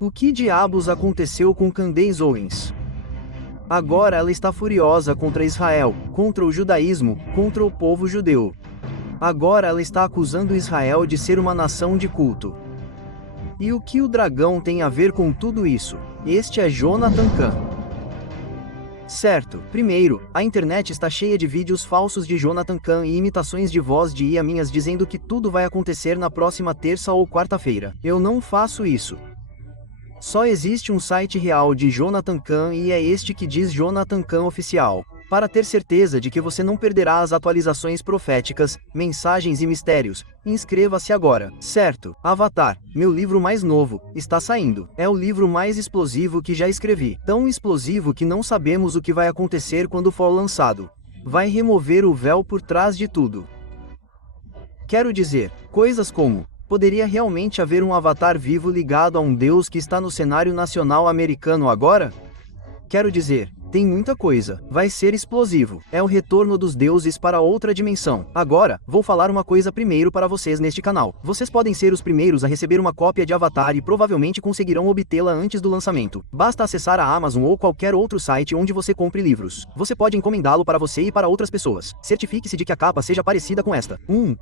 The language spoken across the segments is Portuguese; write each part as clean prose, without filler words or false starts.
O que diabos aconteceu com Candace Owens? Agora ela está furiosa contra Israel, contra o judaísmo, contra o povo judeu. Agora ela está acusando Israel de ser uma nação de culto. E o que o dragão tem a ver com tudo isso? Este é Jonathan Cahn. Certo, primeiro, a internet está cheia de vídeos falsos de Jonathan Cahn e imitações de voz de IA minhas dizendo que tudo vai acontecer na próxima terça ou quarta-feira. Eu não faço isso. Só existe um site real de Jonathan Cahn e é este que diz Jonathan Cahn Oficial. Para ter certeza de que você não perderá as atualizações proféticas, mensagens e mistérios, inscreva-se agora. Certo, Avatar, meu livro mais novo, está saindo. É o livro mais explosivo que já escrevi. Tão explosivo que não sabemos o que vai acontecer quando for lançado. Vai remover o véu por trás de tudo. Quero dizer, coisas como: poderia realmente haver um avatar vivo ligado a um deus que está no cenário nacional americano agora? Quero dizer, tem muita coisa. Vai ser explosivo. É o retorno dos deuses para outra dimensão. Agora, vou falar uma coisa primeiro para vocês neste canal. Vocês podem ser os primeiros a receber uma cópia de Avatar e provavelmente conseguirão obtê-la antes do lançamento. Basta acessar a Amazon ou qualquer outro site onde você compre livros. Você pode encomendá-lo para você e para outras pessoas. Certifique-se de que a capa seja parecida com esta.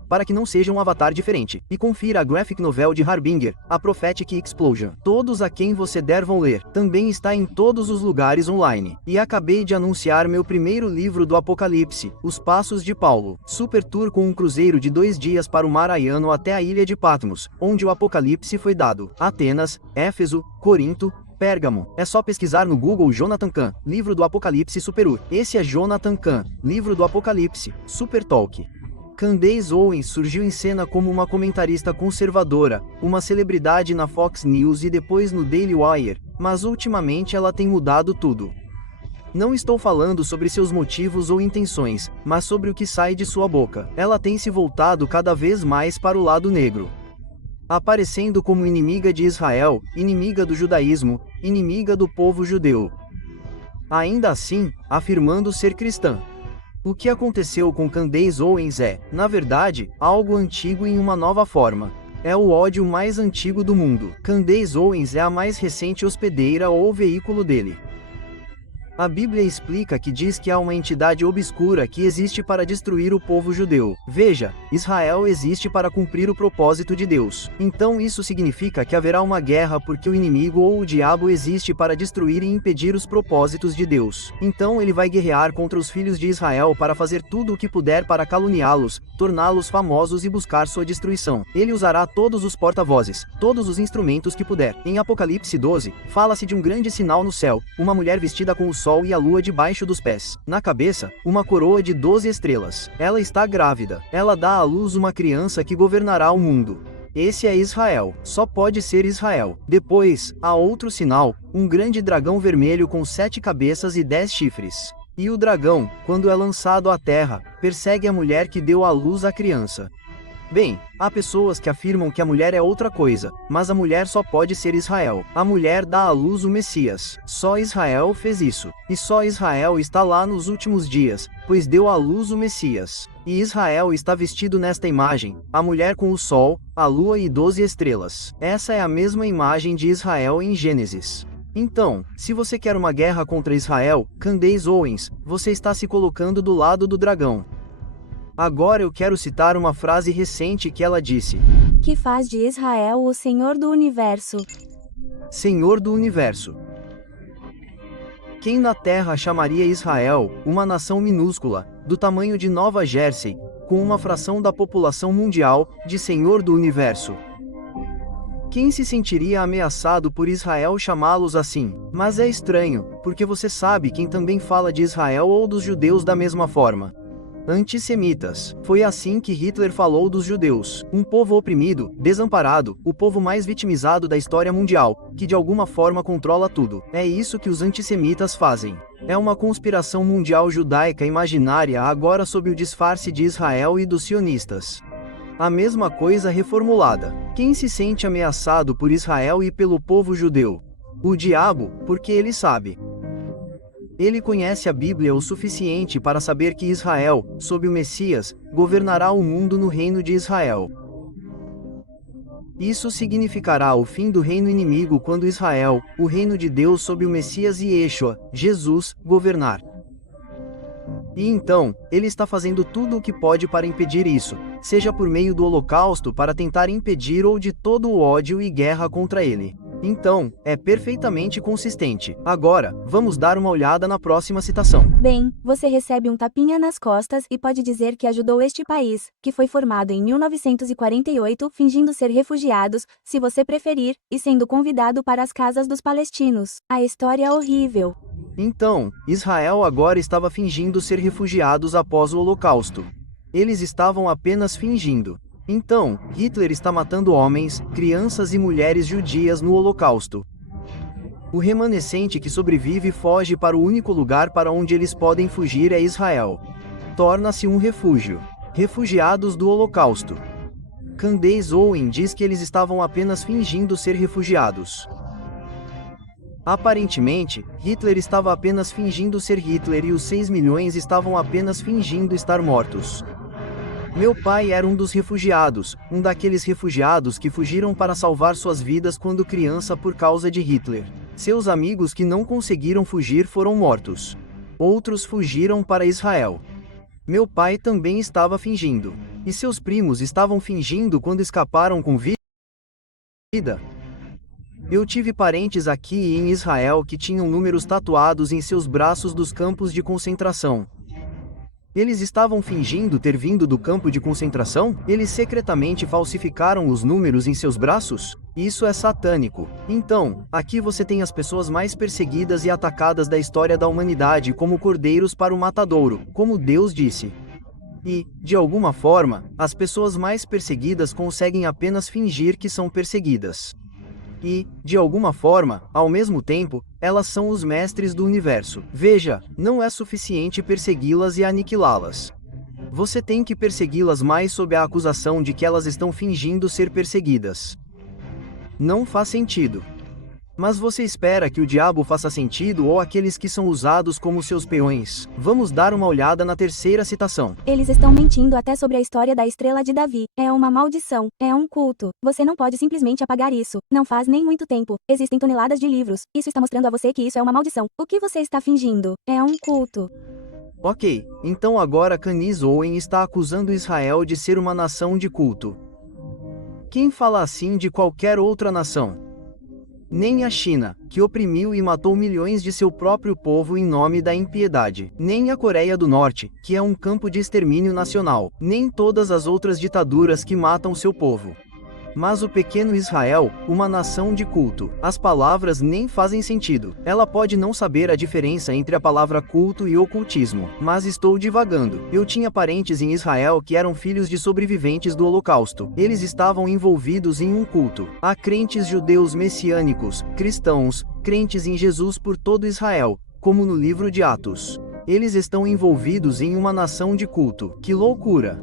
Para que não seja um avatar diferente. E confira a graphic novel de Harbinger, A Prophetic Explosion. Todos a quem você der vão ler. Também está em todos os lugares online. E acabei de anunciar meu primeiro livro do Apocalipse, Os Passos de Paulo. Super Tour com um cruzeiro de 2 dias para o mar Aiano até a ilha de Patmos, onde o Apocalipse foi dado. Atenas, Éfeso, Corinto, Pérgamo. É só pesquisar no Google Jonathan Cahn, livro do Apocalipse Superur. Esse é Jonathan Cahn, livro do Apocalipse, Super Talk. Candace Owens surgiu em cena como uma comentarista conservadora, uma celebridade na Fox News e depois no Daily Wire, mas ultimamente ela tem mudado tudo. Não estou falando sobre seus motivos ou intenções, mas sobre o que sai de sua boca. Ela tem se voltado cada vez mais para o lado negro, aparecendo como inimiga de Israel, inimiga do judaísmo, inimiga do povo judeu. Ainda assim, afirmando ser cristã. O que aconteceu com Candace Owens é, na verdade, algo antigo em uma nova forma. É o ódio mais antigo do mundo. Candace Owens é a mais recente hospedeira ou veículo dele. A Bíblia explica que diz que há uma entidade obscura que existe para destruir o povo judeu. Veja, Israel existe para cumprir o propósito de Deus. Então isso significa que haverá uma guerra porque o inimigo ou o diabo existe para destruir e impedir os propósitos de Deus. Então ele vai guerrear contra os filhos de Israel para fazer tudo o que puder para caluniá-los, torná-los famosos e buscar sua destruição. Ele usará todos os porta-vozes, todos os instrumentos que puder. Em Apocalipse 12, fala-se de um grande sinal no céu, uma mulher vestida com o sol e a lua debaixo dos pés. Na cabeça, uma coroa de 12 estrelas. Ela está grávida. Ela dá à luz uma criança que governará o mundo. Esse é Israel. Só pode ser Israel. Depois, há outro sinal, um grande dragão vermelho com 7 cabeças e 10 chifres. E o dragão, quando é lançado à terra, persegue a mulher que deu à luz à criança. Bem, há pessoas que afirmam que a mulher é outra coisa, mas a mulher só pode ser Israel. A mulher dá à luz o Messias. Só Israel fez isso. E só Israel está lá nos últimos dias, pois deu à luz o Messias. E Israel está vestido nesta imagem, a mulher com o sol, a lua e 12 estrelas. Essa é a mesma imagem de Israel em Gênesis. Então, se você quer uma guerra contra Israel, Candace Owens, você está se colocando do lado do dragão. Agora eu quero citar uma frase recente que ela disse: Que faz de Israel o Senhor do Universo. Senhor do Universo. Quem na Terra chamaria Israel, uma nação minúscula, do tamanho de Nova Jersey, com uma fração da população mundial, de Senhor do Universo? Quem se sentiria ameaçado por Israel chamá-los assim? Mas é estranho, porque você sabe quem também fala de Israel ou dos judeus da mesma forma. Antissemitas. Foi assim que Hitler falou dos judeus. Um povo oprimido, desamparado, o povo mais vitimizado da história mundial, que de alguma forma controla tudo. É isso que os antissemitas fazem. É uma conspiração mundial judaica imaginária agora sob o disfarce de Israel e dos sionistas. A mesma coisa reformulada. Quem se sente ameaçado por Israel e pelo povo judeu? O diabo, porque ele sabe. Ele conhece a Bíblia o suficiente para saber que Israel, sob o Messias, governará o mundo no reino de Israel. Isso significará o fim do reino inimigo quando Israel, o reino de Deus sob o Messias e Yeshua, Jesus, governar. E então, ele está fazendo tudo o que pode para impedir isso, seja por meio do holocausto para tentar impedir ou de todo o ódio e guerra contra ele. Então, é perfeitamente consistente. Agora, vamos dar uma olhada na próxima citação. Bem, você recebe um tapinha nas costas e pode dizer que ajudou este país, que foi formado em 1948, fingindo ser refugiados, se você preferir, e sendo convidado para as casas dos palestinos. A história é horrível. Então, Israel agora estava fingindo ser refugiados após o Holocausto. Eles estavam apenas fingindo. Então, Hitler está matando homens, crianças e mulheres judias no Holocausto. O remanescente que sobrevive foge para o único lugar para onde eles podem fugir é Israel. Torna-se um refúgio. Refugiados do Holocausto. Candace Owen diz que eles estavam apenas fingindo ser refugiados. Aparentemente, Hitler estava apenas fingindo ser Hitler e os 6 milhões estavam apenas fingindo estar mortos. Meu pai era um dos refugiados, um daqueles refugiados que fugiram para salvar suas vidas quando criança por causa de Hitler. Seus amigos que não conseguiram fugir foram mortos. Outros fugiram para Israel. Meu pai também estava fingindo. E seus primos estavam fingindo quando escaparam com vida? Eu tive parentes aqui e em Israel que tinham números tatuados em seus braços dos campos de concentração. Eles estavam fingindo ter vindo do campo de concentração? Eles secretamente falsificaram os números em seus braços? Isso é satânico. Então, aqui você tem as pessoas mais perseguidas e atacadas da história da humanidade como cordeiros para o matadouro, como Deus disse. E, de alguma forma, as pessoas mais perseguidas conseguem apenas fingir que são perseguidas. E, de alguma forma, ao mesmo tempo, elas são os mestres do universo. Veja, não é suficiente persegui-las e aniquilá-las. Você tem que persegui-las mais sob a acusação de que elas estão fingindo ser perseguidas. Não faz sentido. Mas você espera que o diabo faça sentido ou aqueles que são usados como seus peões? Vamos dar uma olhada na terceira citação. Eles estão mentindo até sobre a história da estrela de Davi. É uma maldição. É um culto. Você não pode simplesmente apagar isso. Não faz nem muito tempo. Existem toneladas de livros. Isso está mostrando a você que isso é uma maldição. O que você está fingindo? É um culto. Ok, então agora Candace Owen está acusando Israel de ser uma nação de culto. Quem fala assim de qualquer outra nação? Nem a China, que oprimiu e matou milhões de seu próprio povo em nome da impiedade. Nem a Coreia do Norte, que é um campo de extermínio nacional. Nem todas as outras ditaduras que matam seu povo. Mas o pequeno Israel, uma nação de culto. As palavras nem fazem sentido. Ela pode não saber a diferença entre a palavra culto e ocultismo. Mas estou divagando. Eu tinha parentes em Israel que eram filhos de sobreviventes do Holocausto. Eles estavam envolvidos em um culto. Há crentes judeus messiânicos, cristãos, crentes em Jesus por todo Israel, como no livro de Atos. Eles estão envolvidos em uma nação de culto. Que loucura!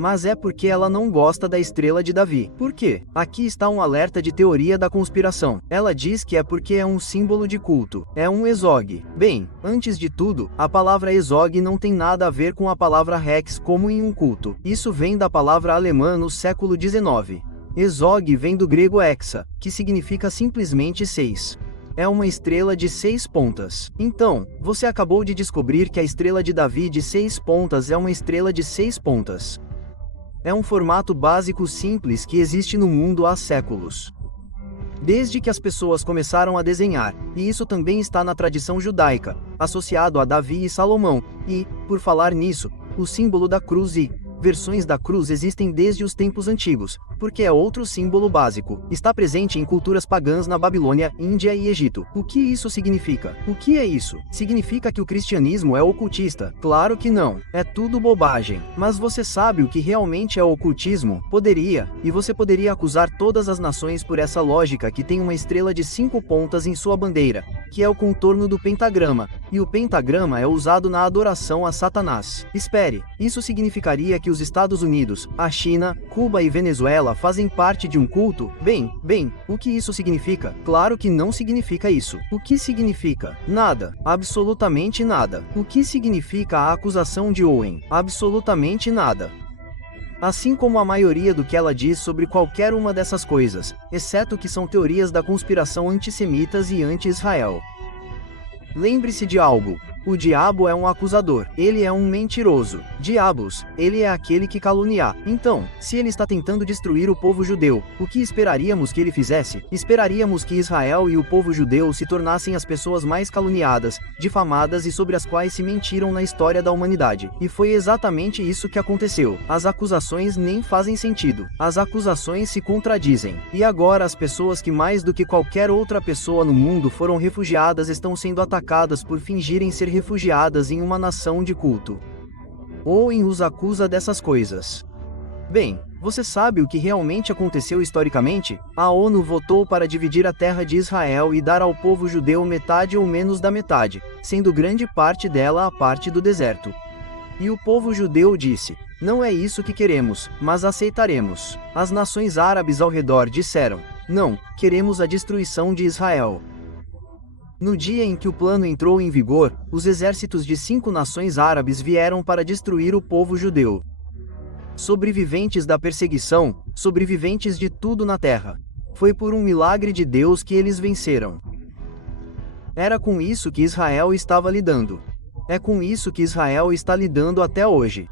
Mas é porque ela não gosta da estrela de Davi. Por quê? Aqui está um alerta de teoria da conspiração. Ela diz que é porque é um símbolo de culto. É um exog. Bem, antes de tudo, a palavra exog não tem nada a ver com a palavra rex como em um culto. Isso vem da palavra alemã no século XIX. Exog vem do grego hexa, que significa simplesmente 6. É uma estrela de 6 pontas. Então, você acabou de descobrir que a estrela de Davi de 6 pontas é uma estrela de 6 pontas. É um formato básico simples que existe no mundo há séculos. Desde que as pessoas começaram a desenhar, e isso também está na tradição judaica, associado a Davi e Salomão, e, por falar nisso, o símbolo da cruz e versões da cruz existem desde os tempos antigos, porque é outro símbolo básico. Está presente em culturas pagãs na Babilônia, Índia e Egito. O que isso significa? O que é isso? Significa que o cristianismo é ocultista? Claro que não. É tudo bobagem. Mas você sabe o que realmente é ocultismo? Poderia, e você poderia acusar todas as nações por essa lógica que tem uma estrela de 5 pontas em sua bandeira, que é o contorno do pentagrama, e o pentagrama é usado na adoração a Satanás. Espere, isso significaria que os Estados Unidos, a China, Cuba e Venezuela fazem parte de um culto? Bem, o que isso significa? Claro que não significa isso. O que significa? Nada. Absolutamente nada. O que significa a acusação de Owen? Absolutamente nada. Assim como a maioria do que ela diz sobre qualquer uma dessas coisas, exceto que são teorias da conspiração antissemitas e anti-Israel. Lembre-se de algo. O diabo é um acusador, ele é um mentiroso. Diabos, ele é aquele que caluniar. Então, se ele está tentando destruir o povo judeu, o que esperaríamos que ele fizesse? Esperaríamos que Israel e o povo judeu se tornassem as pessoas mais caluniadas, difamadas e sobre as quais se mentiram na história da humanidade. E foi exatamente isso que aconteceu. As acusações nem fazem sentido. As acusações se contradizem. E agora as pessoas que mais do que qualquer outra pessoa no mundo foram refugiadas estão sendo atacadas por fingirem ser refugiadas em uma nação de culto. Owen os acusa dessas coisas. Bem, você sabe o que realmente aconteceu historicamente? A ONU votou para dividir a terra de Israel e dar ao povo judeu metade ou menos da metade, sendo grande parte dela a parte do deserto. E o povo judeu disse: não é isso que queremos, mas aceitaremos. As nações árabes ao redor disseram: não, queremos a destruição de Israel. No dia em que o plano entrou em vigor, os exércitos de 5 nações árabes vieram para destruir o povo judeu. Sobreviventes da perseguição, sobreviventes de tudo na terra. Foi por um milagre de Deus que eles venceram. Era com isso que Israel estava lidando. É com isso que Israel está lidando até hoje.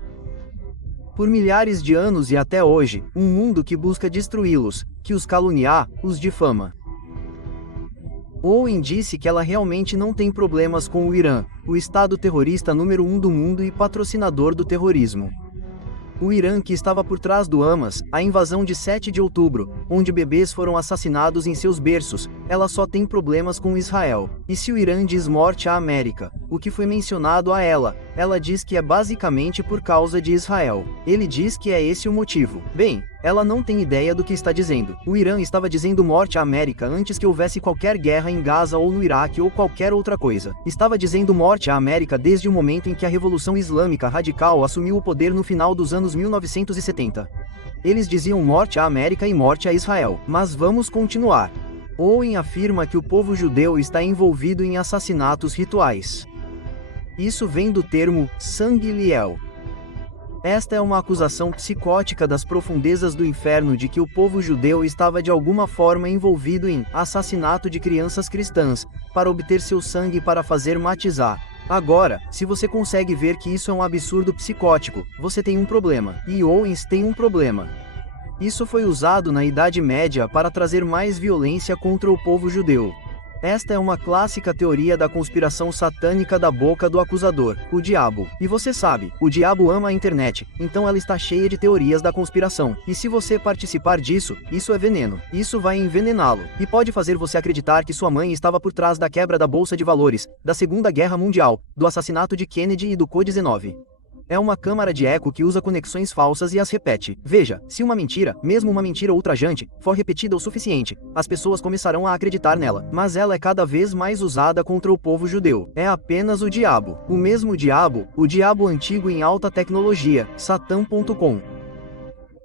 Por milhares de anos e até hoje, um mundo que busca destruí-los, que os caluniar, os difama. Owen disse que ela realmente não tem problemas com o Irã, o estado terrorista número 1 do mundo e patrocinador do terrorismo. O Irã que estava por trás do Hamas, a invasão de 7 de outubro, onde bebês foram assassinados em seus berços, ela só tem problemas com Israel. E se o Irã diz morte à América, o que foi mencionado a ela diz que é basicamente por causa de Israel. Ele diz que é esse o motivo. Bem, ela não tem ideia do que está dizendo. O Irã estava dizendo morte à América antes que houvesse qualquer guerra em Gaza ou no Iraque ou qualquer outra coisa. Estava dizendo morte à América desde o momento em que a Revolução Islâmica Radical assumiu o poder no final dos anos 1970. Eles diziam morte à América e morte a Israel. Mas vamos continuar. Owen afirma que o povo judeu está envolvido em assassinatos rituais. Isso vem do termo sangue liel. Esta é uma acusação psicótica das profundezas do inferno de que o povo judeu estava de alguma forma envolvido em assassinato de crianças cristãs, para obter seu sangue para fazer matizar. Agora, se você consegue ver que isso é um absurdo psicótico, você tem um problema. E Owens tem um problema. Isso foi usado na Idade Média para trazer mais violência contra o povo judeu. Esta é uma clássica teoria da conspiração satânica da boca do acusador, o diabo. E você sabe, o diabo ama a internet, então ela está cheia de teorias da conspiração. E se você participar disso, isso é veneno. Isso vai envenená-lo. E pode fazer você acreditar que sua mãe estava por trás da quebra da Bolsa de Valores, da Segunda Guerra Mundial, do assassinato de Kennedy e do Covid-19. É uma câmara de eco que usa conexões falsas e as repete. Veja, se uma mentira, mesmo uma mentira ultrajante, for repetida o suficiente, as pessoas começarão a acreditar nela. Mas ela é cada vez mais usada contra o povo judeu. É apenas o diabo. O mesmo diabo, o diabo antigo em alta tecnologia, Satan.com.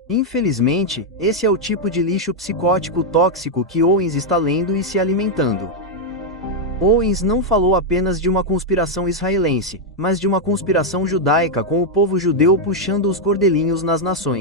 Infelizmente, esse é o tipo de lixo psicótico tóxico que Owens está lendo e se alimentando. Owens não falou apenas de uma conspiração israelense, mas de uma conspiração judaica com o povo judeu puxando os cordelinhos nas nações.